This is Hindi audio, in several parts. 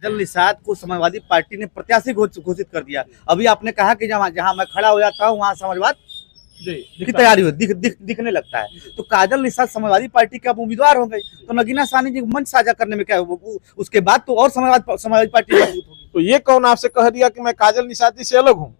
काजल निषाद को समाजवादी पार्टी ने प्रत्याशी घोषित कर दिया। अभी आपने कहा कि जहां मैं खड़ा हो जाता हूं वहां समाजवाद की तैयारी हो दिखने लगता है। तो काजल निषाद समाजवादी पार्टी के अब उम्मीदवार हो गई, तो नगीना साहनी जी मंच साझा करने में क्या उसके बाद तो और समाजवादी पार्टी मजबूत होगी। तो ये कौन आपसे कह दिया कि मैं काजल निषाद जी से अलग हूं?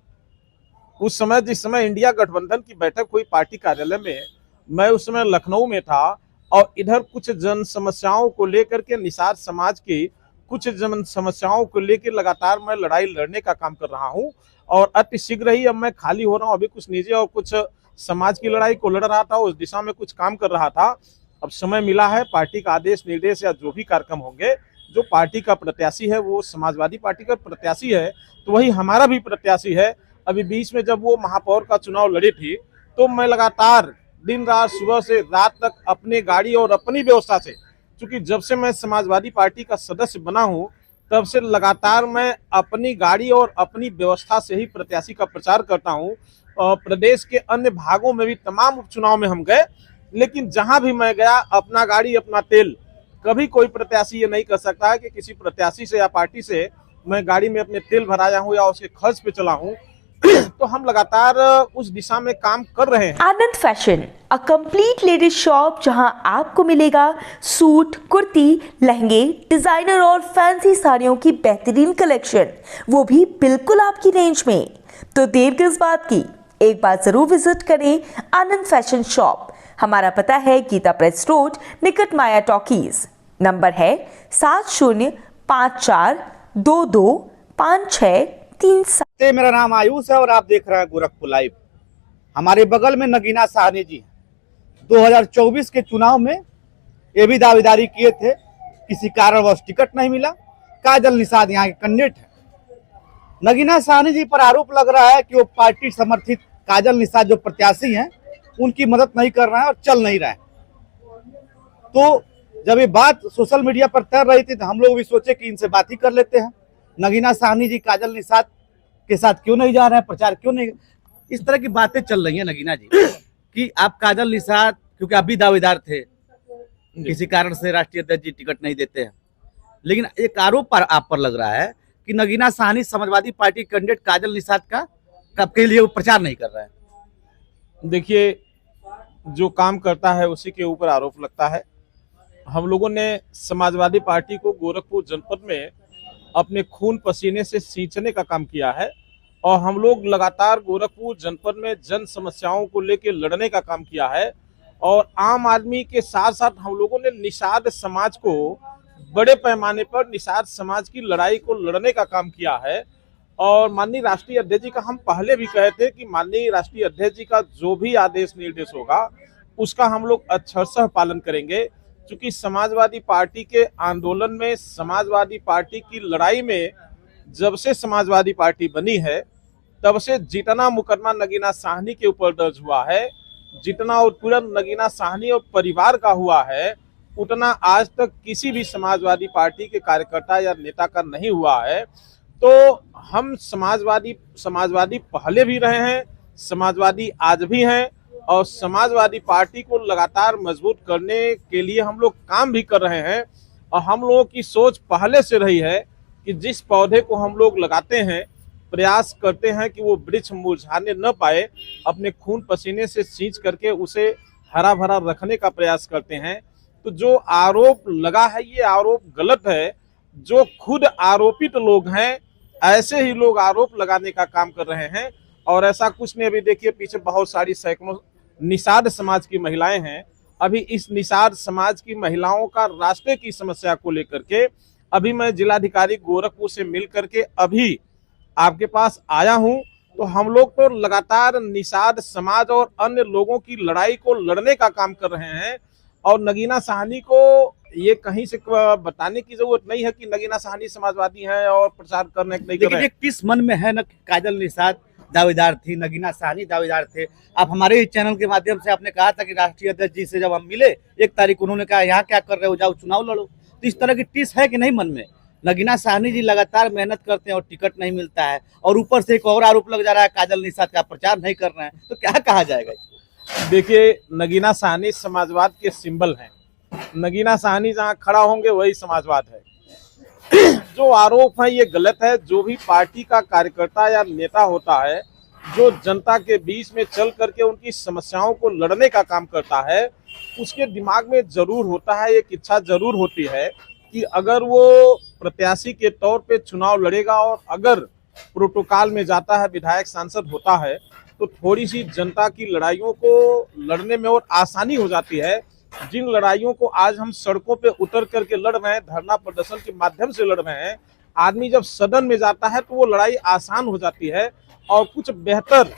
उस समय जिस समय इंडिया गठबंधन की बैठक हुई पार्टी कार्यालय में, मैं उस समय लखनऊ में था और इधर कुछ जन समस्याओं को लेकर के निषाद समाज की कुछ जन समस्याओं को लेकर लगातार मैं लड़ाई लड़ने का काम कर रहा हूं और अति शीघ्र ही अब मैं खाली हो रहा हूं। अभी कुछ निजी और कुछ समाज की लड़ाई को लड़ रहा था, उस दिशा में कुछ काम कर रहा था। अब समय मिला है, पार्टी का आदेश निर्देश या जो भी कार्यक्रम होंगे, जो पार्टी का प्रत्याशी है वो समाजवादी पार्टी का प्रत्याशी है, तो वही हमारा भी प्रत्याशी है। अभी बीच में जब वो महापौर का चुनाव लड़ी थी तो मैं लगातार दिन रात सुबह से रात तक अपनी गाड़ी और अपनी व्यवस्था से, क्योंकि जब से मैं समाजवादी पार्टी का सदस्य बना हूं तब से लगातार मैं अपनी गाड़ी और अपनी व्यवस्था से ही प्रत्याशी का प्रचार करता हूं। प्रदेश के अन्य भागों में भी तमाम उपचुनाव में हम गए, लेकिन जहां भी मैं गया अपना गाड़ी अपना तेल, कभी कोई प्रत्याशी ये नहीं कर सकता है कि किसी प्रत्याशी से या पार्टी से मैं गाड़ी में अपने तेल भराया हूं या उसके खर्च पे चला हूं। तो हम लगातार उस दिशा में काम कर रहे हैं। Anand fashion, a complete ladies shop जहां आपको मिलेगा सूट, कुर्ती, लहंगे, डिजाइनर और फैंसी साड़ियों की बेहतरीन कलेक्शन, वो भी बिल्कुल आपकी रेंज में। तो देर किस बात की, एक बार जरूर विजिट करें आनंद फैशन शॉप। हमारा पता है गीता प्रेस रोड, निकट माया टॉकीज। नंबर है 7054225637। मेरा नाम आयुष है और आप देख रहे हैं गोरखपुर लाइव। हमारे बगल में नगीना साहनी जी 2024 के चुनाव में ये भी दावेदारी किए थे, किसी कारणवश टिकट नहीं मिला। काजल निषाद यहाँ के कैंडिडेट है। नगीना साहनी जी पर आरोप लग रहा है कि वो पार्टी समर्थित काजल निषाद जो प्रत्याशी हैं उनकी मदद नहीं कर रहे हैं और चल नहीं रहे हैं। तो जब ये बात सोशल मीडिया पर तैर रही थी तो हम लोग भी सोचे कि इनसे बात ही कर लेते हैं। नगीना साहनी जी काजल निषाद के साथ क्यों नहीं जा रहे हैं, प्रचार क्यों नहीं, इस तरह की बातें चल रही हैं नगीना जी कि आप काजल निषाद, क्योंकि आप भी दावेदार थे, किसी कारण से राष्ट्रीय अध्यक्ष जी टिकट नहीं देते हैं, लेकिन एक आरोप पर आप पर लग रहा है कि नगीना साहनी समाजवादी पार्टी कैंडिडेट काजल निषाद का के लिए प्रचार नहीं कर रहा है। देखिए, जो काम करता है उसी के ऊपर आरोप लगता है। हम लोगों ने समाजवादी पार्टी को गोरखपुर जनपद में अपने खून पसीने से सींचने का काम किया है और हम लोग लगातार गोरखपुर जनपद में जन समस्याओं को लेकर लड़ने का काम किया है और आम आदमी के साथ साथ हम लोगों ने निषाद समाज को बड़े पैमाने पर निषाद समाज की लड़ाई को लड़ने का काम किया है। और माननीय राष्ट्रीय अध्यक्ष जी का हम पहले भी कहे थे कि माननीय राष्ट्रीय अध्यक्ष जी का जो भी आदेश निर्देश होगा उसका हम लोग अक्षरशः पालन करेंगे, क्योंकि समाजवादी पार्टी के आंदोलन में, समाजवादी पार्टी की लड़ाई में जब से समाजवादी पार्टी बनी है तब से जितना मुकदमा नगीना साहनी के ऊपर दर्ज हुआ है, जितना उत्पीड़न नगीना साहनी और परिवार का हुआ है, उतना आज तक किसी भी समाजवादी पार्टी के कार्यकर्ता या नेता का नहीं हुआ है। तो हम समाजवादी पहले भी रहे हैं, समाजवादी आज भी हैं और समाजवादी पार्टी को लगातार मजबूत करने के लिए हम लोग काम भी कर रहे हैं। और हम लोगों की सोच पहले से रही है कि जिस पौधे को हम लोग लगाते हैं, प्रयास करते हैं कि वो वृक्ष मुरझाने न पाए, अपने खून पसीने से सींच करके उसे हरा भरा रखने का प्रयास करते हैं। तो जो आरोप लगा है ये आरोप गलत है। जो खुद आरोपित लोग हैं ऐसे ही लोग आरोप लगाने का काम कर रहे हैं और ऐसा कुछ नहीं। अभी देखिए पीछे बहुत सारी सैकड़ों निषाद समाज की महिलाएं हैं। अभी इस निषाद समाज की महिलाओं का रास्ते की समस्या को लेकर के अभी मैं जिलाधिकारी गोरखपुर से मिल करके अभी आपके पास आया हूं। तो हम लोग तो लगातार निषाद समाज और अन्य लोगों की लड़ाई को लड़ने का काम कर रहे हैं और नगीना साहनी को ये कहीं से बताने की जरूरत नहीं है कि नगीना साहनी समाजवादी हैं और प्रचार करने नहीं कर रहे हैं। लेकिन किस मन में है न, काजल निषाद दावेदार थी, नगीना साहनी दावेदार थे। आप हमारे चैनल के माध्यम से आपने कहा था कि राष्ट्रीय अध्यक्ष जी से जब हम मिले 1 तारीख, उन्होंने कहा यहाँ क्या कर रहे हो, जाओ चुनाव लड़ो। तो इस तरह की टिस है कि नहीं मन में? नगीना साहनी जी लगातार मेहनत करते हैं और टिकट नहीं मिलता है और ऊपर से एक और आरोप लग जा रहा है काजल निषाद का प्रचार नहीं कर रहे हैं, तो क्या कहा जाएगा? देखिए, नगीना साहनी समाजवाद के सिंबल हैं। नगीना साहनी जहाँ खड़ा होंगे वही समाजवाद है। जो आरोप है ये गलत है। जो भी पार्टी का कार्यकर्ता या नेता होता है, जो जनता के बीच में चल करके उनकी समस्याओं को लड़ने का काम करता है, उसके दिमाग में जरूर होता है, एक इच्छा जरूर होती है कि अगर वो प्रत्याशी के तौर पे चुनाव लड़ेगा और अगर प्रोटोकॉल में जाता है, विधायक सांसद होता है, तो थोड़ी सी जनता की लड़ाइयों को लड़ने में और आसानी हो जाती है। जिन लड़ाइयों को आज हम सड़कों पे उतर करके लड़ रहे हैं, धरना प्रदर्शन के माध्यम से लड़ रहे हैं, आदमी जब सदन में जाता है तो वो लड़ाई आसान हो जाती है और कुछ बेहतर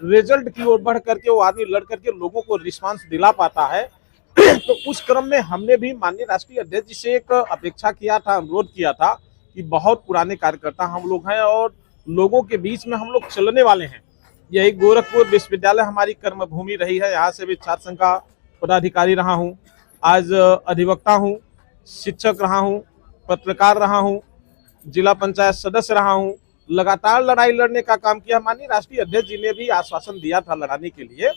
रिजल्ट की ओर बढ़ करके वो आदमी लड़ करके लोगों को रिस्पांस दिला पाता है। तो उस क्रम में हमने भी माननीय राष्ट्रीय अध्यक्ष जी से एक अपेक्षा किया था, अनुरोध किया था कि बहुत पुराने कार्यकर्ता हम लोग हैं और लोगों के बीच में हम लोग चलने वाले हैं। यही गोरखपुर विश्वविद्यालय हमारी कर्मभूमि रही है, यहाँ से भी छात्र संघ का पदाधिकारी रहा हूँ, आज अधिवक्ता हूँ, शिक्षक रहा हूँ, पत्रकार रहा हूँ, जिला पंचायत सदस्य रहा हूँ, लगातार लड़ाई लड़ने का काम किया। माननीय राष्ट्रीय अध्यक्ष जी ने भी आश्वासन दिया था लड़ाने के लिए,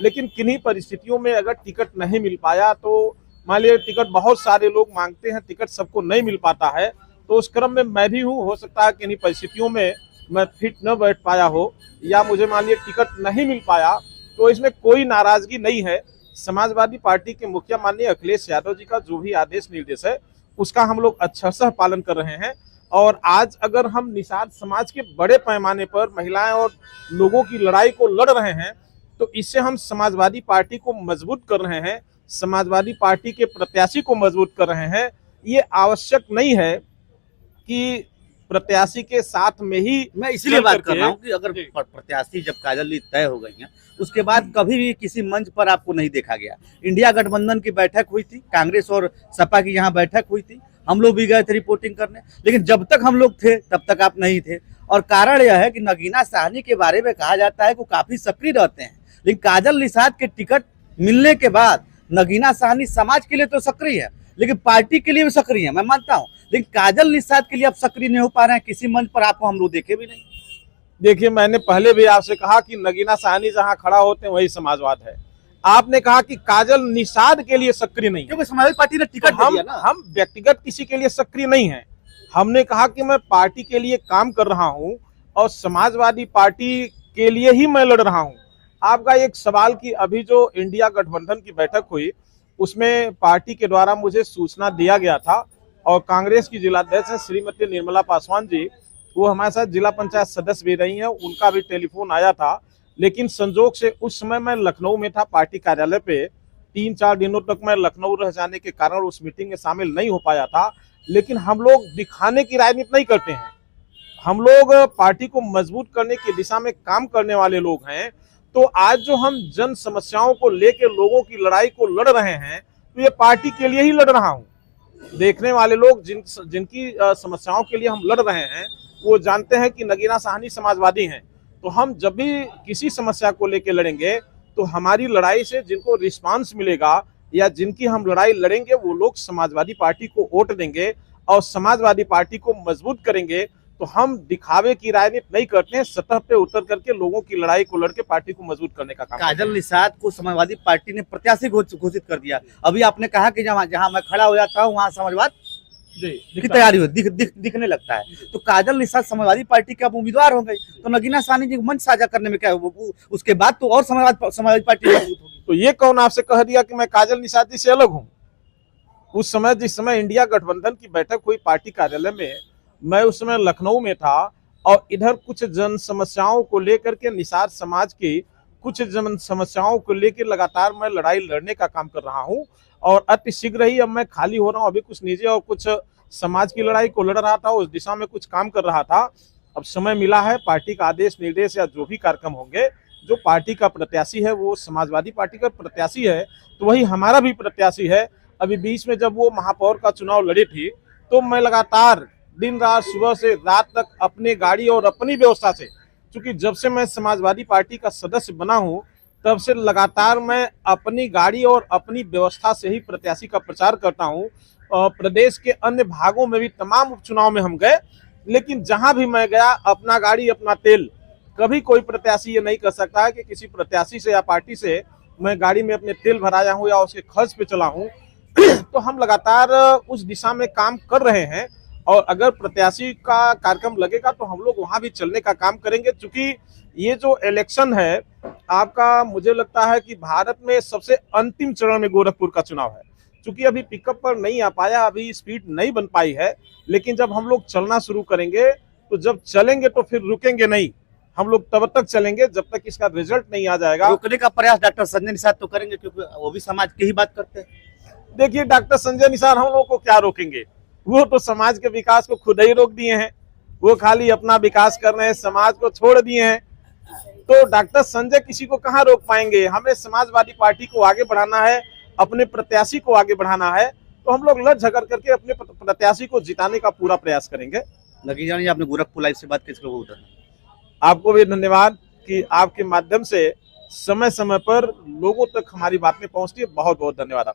लेकिन किन्हीं परिस्थितियों में अगर टिकट नहीं मिल पाया तो मान लीजिए टिकट बहुत सारे लोग मांगते हैं, टिकट सबको नहीं मिल पाता है, तो उस क्रम में मैं भी हूँ। हो सकता है किन्हीं परिस्थितियों में मैं फिट न बैठ पाया हो या मुझे मान लीजिए टिकट नहीं मिल पाया, तो इसमें कोई नाराजगी नहीं है। समाजवादी पार्टी के मुखिया माननीय अखिलेश यादव जी का जो भी आदेश निर्देश है उसका हम लोग अक्षरशः पालन कर रहे हैं। और आज अगर हम निषाद समाज के बड़े पैमाने पर महिलाएं और लोगों की लड़ाई को लड़ रहे हैं, तो इससे हम समाजवादी पार्टी को मजबूत कर रहे हैं, समाजवादी पार्टी के प्रत्याशी को मजबूत कर रहे हैं। ये आवश्यक नहीं है कि प्रत्याशी के साथ में ही मैं इसीलिए बात कर रहा हूँ कि अगर प्रत्याशी जब काजल तय हो गई हैं, उसके बाद कभी भी किसी मंच पर आपको नहीं देखा गया। इंडिया गठबंधन की बैठक हुई थी, कांग्रेस और सपा की यहाँ बैठक हुई थी, हम लोग भी गए थे रिपोर्टिंग करने, लेकिन जब तक हम लोग थे तब तक आप नहीं थे। और कारण यह है कि नगीना साहनी के बारे में कहा जाता है कि वो काफी सक्रिय रहते हैं, लेकिन काजल निषाद के टिकट मिलने के बाद नगीना साहनी समाज के लिए तो सक्रिय है, लेकिन पार्टी के लिए भी सक्रिय है, मैं मानता हूँ, लेकिन काजल निषाद के लिए आप सक्रिय नहीं हो पा रहे हैं। किसी मंच पर आपको हम लोग देखे भी नहीं। देखिए, मैंने पहले भी आपसे कहा कि नगीना साहनी जहां खड़ा होते हैं वही समाजवाद है। आपने कहा कि काजल निषाद के लिए सक्रिय नहीं है, क्योंकि समाजवादी पार्टी ने टिकट तो दिया ना। हम व्यक्तिगत किसी के लिए सक्रिय नहीं है। हमने कहा कि मैं पार्टी के लिए काम कर रहा हूं और समाजवादी पार्टी के लिए ही मैं लड़ रहा हूं। आपका एक सवाल कि अभी जो इंडिया गठबंधन की बैठक हुई उसमें पार्टी के द्वारा मुझे सूचना दिया गया था और कांग्रेस की जिलाध्यक्ष है श्रीमती निर्मला पासवान जी, वो हमारे साथ जिला पंचायत सदस्य भी रही हैं, उनका भी टेलीफोन आया था। लेकिन संजोग से उस समय मैं लखनऊ में था पार्टी कार्यालय पे, 3-4 दिनों तक मैं लखनऊ रह जाने के कारण उस मीटिंग में शामिल नहीं हो पाया था। लेकिन हम लोग दिखाने की राजनीति नहीं करते हैं, हम लोग पार्टी को मजबूत करने की दिशा में काम करने वाले लोग हैं। तो आज जो हम जन समस्याओं को लेकर लोगों की लड़ाई को लड़ रहे हैं, तो ये पार्टी के लिए ही लड़ रहा हूँ। देखने वाले लोग जिनकी समस्याओं के लिए हम लड़ रहे हैं वो जानते हैं कि नगीना साहनी समाजवादी हैं। तो हम जब भी किसी समस्या को लेकर लड़ेंगे तो हमारी लड़ाई से जिनको रिस्पांस मिलेगा या जिनकी हम लड़ाई लड़ेंगे वो लोग समाजवादी पार्टी को वोट देंगे और समाजवादी पार्टी को मजबूत करेंगे। तो हम दिखावे की राजनीति नहीं करते हैं, सतह पे उतर करके लोगों की लड़ाई को लड़के पार्टी को मजबूत करने का काम। काजल निषाद को समाजवादी पार्टी ने प्रत्याशी घोषित कर दिया। अभी आपने कहा कि जहां मैं खड़ा हो जाता हूं वहां समाजवाद की तैयारी हो दिखने लगता है। तो काजल निषाद समाजवादी पार्टी के अब उम्मीदवार हो गए, तो नगीना साहनी जी मंच साझा करने में क्या उसके बाद तो और समाजवादी पार्टी होगी। तो ये कौन आपसे कह दिया कि मैं काजल निषाद जी से अलग हूँ? उस समय जिस समय इंडिया गठबंधन की बैठक हुई पार्टी कार्यालय में, मैं उस समय लखनऊ में था और इधर कुछ जन समस्याओं को लेकर के निषाद समाज की कुछ जन समस्याओं को लेकर लगातार मैं लड़ाई लड़ने का काम कर रहा हूं और अति शीघ्र ही अब मैं खाली हो रहा हूं। अभी कुछ निजी और कुछ समाज की लड़ाई को लड़ रहा था, उस दिशा में कुछ काम कर रहा था। अब समय मिला है, पार्टी का आदेश निर्देश या जो भी कार्यक्रम होंगे, जो पार्टी का प्रत्याशी है वो समाजवादी पार्टी का प्रत्याशी है, तो वही हमारा भी प्रत्याशी है। अभी बीच में जब वो महापौर का चुनाव लड़ी थी तो मैं लगातार दिन रात सुबह से रात तक अपनी गाड़ी और अपनी व्यवस्था से, क्योंकि जब से मैं समाजवादी पार्टी का सदस्य बना हूं तब से लगातार मैं अपनी गाड़ी और अपनी व्यवस्था से ही प्रत्याशी का प्रचार करता हूं। प्रदेश के अन्य भागों में भी तमाम उपचुनाव में हम गए, लेकिन जहां भी मैं गया अपना गाड़ी अपना तेल। कभी कोई प्रत्याशी ये नहीं कर सकता है कि किसी प्रत्याशी से या पार्टी से मैं गाड़ी में अपने तेल भराया हूं या उसके खर्च पे चला हूं। तो हम लगातार उस दिशा में काम कर रहे हैं और अगर प्रत्याशी का कार्यक्रम लगेगा तो हम लोग वहां भी चलने का काम करेंगे, क्योंकि ये जो इलेक्शन है आपका, मुझे लगता है कि भारत में सबसे अंतिम चरण में गोरखपुर का चुनाव है। क्योंकि अभी पिकअप पर नहीं आ पाया, अभी स्पीड नहीं बन पाई है, लेकिन जब हम लोग चलना शुरू करेंगे तो जब चलेंगे तो फिर रुकेंगे नहीं, हम लोग तब तक चलेंगे जब तक इसका रिजल्ट नहीं आ जाएगा। रोकने का प्रयास डॉक्टर संजय निषाद तो करेंगे, क्योंकि वो भी समाज की ही बात करते हैं। देखिए डॉक्टर संजय निषाद हम लोग को क्या रोकेंगे, वो तो समाज के विकास को खुद ही रोक दिए हैं, वो खाली अपना विकास कर रहे हैं, समाज को छोड़ दिए हैं। तो डॉक्टर संजय किसी को कहाँ रोक पाएंगे। हमें समाजवादी पार्टी को आगे बढ़ाना है, अपने प्रत्याशी को आगे बढ़ाना है, तो हम लोग लड़ झगड़ करके अपने प्रत्याशी को जिताने का पूरा प्रयास करेंगे। नगीना जी, आपने गोरखपुर लाइव से बात की, इसको आपको भी धन्यवाद कि आपके माध्यम से समय समय पर लोगों तक हमारी बातें पहुंचती है। बहुत बहुत धन्यवाद।